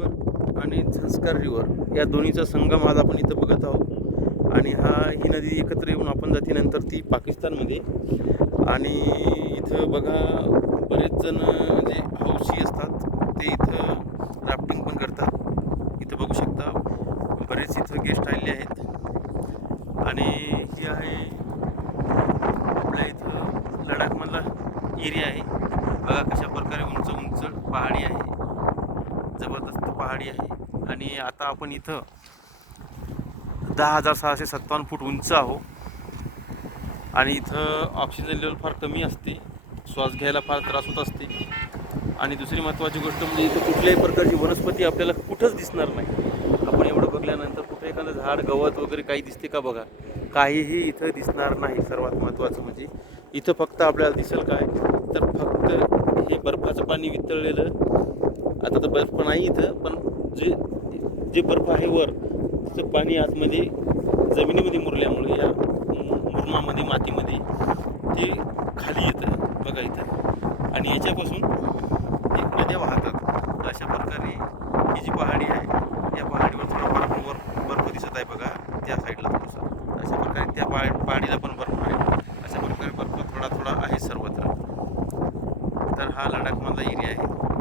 River आणि Zanskar river या दोन्हीचा संगम आज आपण इथं बघत आहोत. आणि हा ही नदी एकत्र येऊन आपण जाते नंतर ती पाकिस्तानमध्ये. आणि इथं बघा बरेच जण जे हौशी असतात ते इथं राफ्टिंग पण करतात. इथं बघू शकता बरेच इथं गेस्ट आलेले आहेत. आणि ही आहे आपल्या इथं लडाखमधला एरिया आहे. बघा कशा प्रकारे उंच उंच पहाडी आहे. जबरदस्त पहाडी आहे. आणि आता आपण इथं दहा हजार सहाशे सत्तावन्न फूट उंच आहो आणि इथं ऑक्सिजन लेवल फार कमी असते. श्वास घ्यायला फार त्रास होत असते. आणि दुसरी महत्त्वाची गोष्ट म्हणजे इथं कुठल्याही प्रकारची वनस्पती आपल्याला कुठंच दिसणार नाही. आपण एवढं बघल्यानंतर कुठं एखादं झाड गवत वगैरे काही दिसते का बघा? काहीही इथं दिसणार नाही सर्वात महत्त्वाचं म्हणजे. इथं फक्त आपल्याला दिसेल काय? तर फक्त हे बर्फाचं पाणी वितळलेलं आता तर बर्फ नाही इथं पण जे जे बर्फ आहे वर तिचं पाणी आतमध्ये जमिनीमध्ये मुरल्यामुळे या मुरमामध्ये मातीमध्ये ते खाली येतं बघा इथं. आणि याच्यापासून एक नद्या वाहतात. अशा प्रकारे ही जी पहाडी आहे या पहाडीवर थोडाफार आपण वर बर्फ दिसत आहे बघा त्या साईडला थोडंसं. अशा प्रकारे त्या पहाड पहाडीला पण बर्फ आहे. अशा प्रकारे बर्फ थोडा थोडा आहे सर्वत्र. तर हा लडाखमधला एरिया आहे.